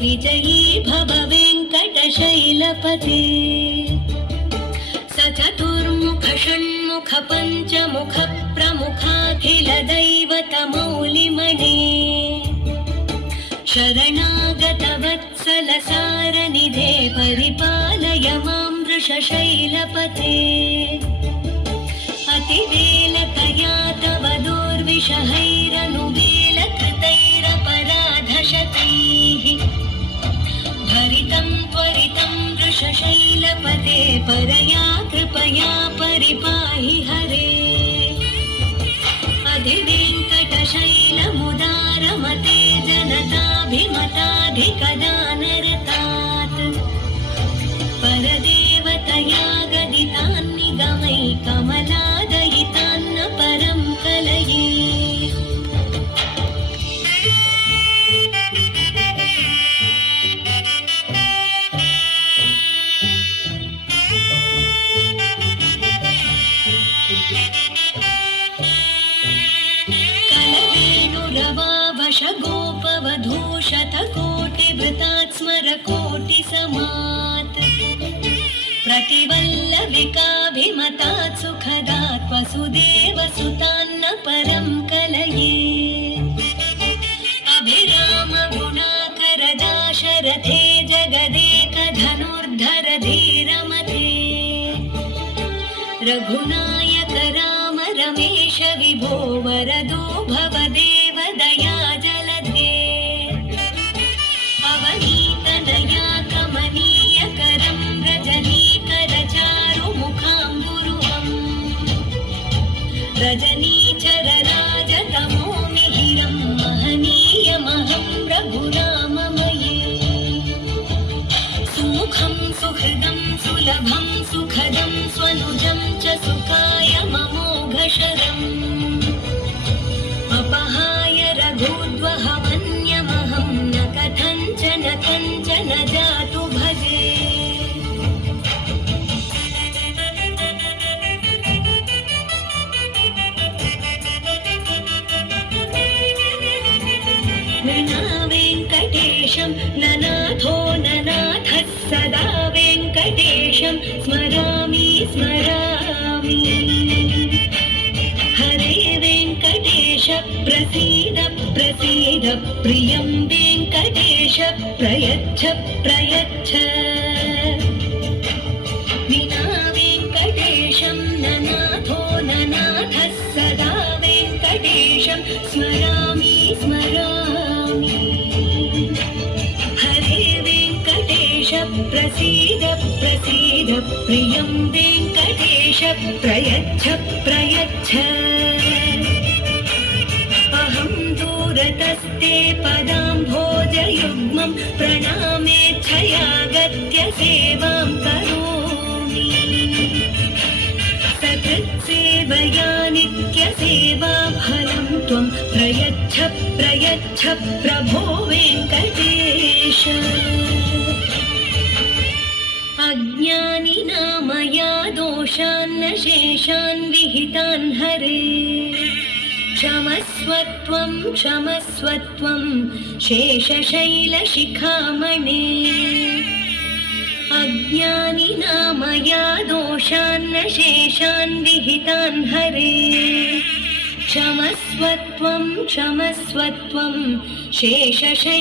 विजयी भव वेङ्कटशैलपते स चतुर्मुख षण्मुख पञ्चमुख प्रमुखाखिल दैवतमौलिमणे शरणागत वत्सल सारनिधे परिपालय मां वृषशैलपते अतिवेलतया तव दुर्विषहैरनुवेलकृतैरपराधशतैः भरितं त्वरितं वृषशैलपते परया कृपया परिपाहि हरे अधिवेङ्कटशैलमुदारमते जनताभिमताधिकदानरतात् परदेवतया गदितान्निगमै कमलादयितान्न परं कलये गोपवधूशतकोटिवृतात् स्मरकोटिसमात् प्रतिवल्लविकाभिमतात् सुखदात् वसुदेवसुतान्न परं कलये अभिरामगुणाकरदाशरथे जगदेकधनुर्धर धीरमते रघुनायक राम रमेश विभो वरदो भवदेव दया जलधे अवनीतनया कमनीयकरं रजनीकर चारुमुखाम्बुरुहम् रजनीचर राजतमो मिहिरं महनीयमहं रघुराममये सुमुखं सुहृदं सुलभं सुखदं स्वनुजं च सुखाय ममोघशरम् अपहाय रघुद्वहमन्यमहं न कथञ्चन कञ्चन जातु भजे नना वेङ्कटेशं ननाथो ननाथः सदा वेङ्कटेशं स्मरामि स्मरामि हरे वेङ्कटेश प्रसीद प्रसीद प्रियं वेङ्कटेश प्रयच्छ प्रयच्छ विना वेङ्कटेशं ननाथो ननाथः सदा वेङ्कटेशं स्मरामि स्मरामि हरे वेङ्कटेश प्रसीद प्रसीद प्रियं वेङ्कटेश प्रयच्छ प्रयच्छ अहं दूरतस्ते पदाम्भोजयुग्मं प्रणामेच्छयागत्य सेवां करोमि सकृत्सेवया नित्यसेवा फलं त्वं प्रयच्छ प्रयच्छ प्रभो वेङ्कटेश अज्ञानिना मया दोषान्न शेषान् विहितान् हरे क्षमस्वत्वं क्षमस्वत्वं शेषशैलशिखामणे अज्ञानिना मया दोषान्न शेषान् विहितान् हरे क्षमस्वत्वं क्षमस्वत्वं शेषशैलशिखामणे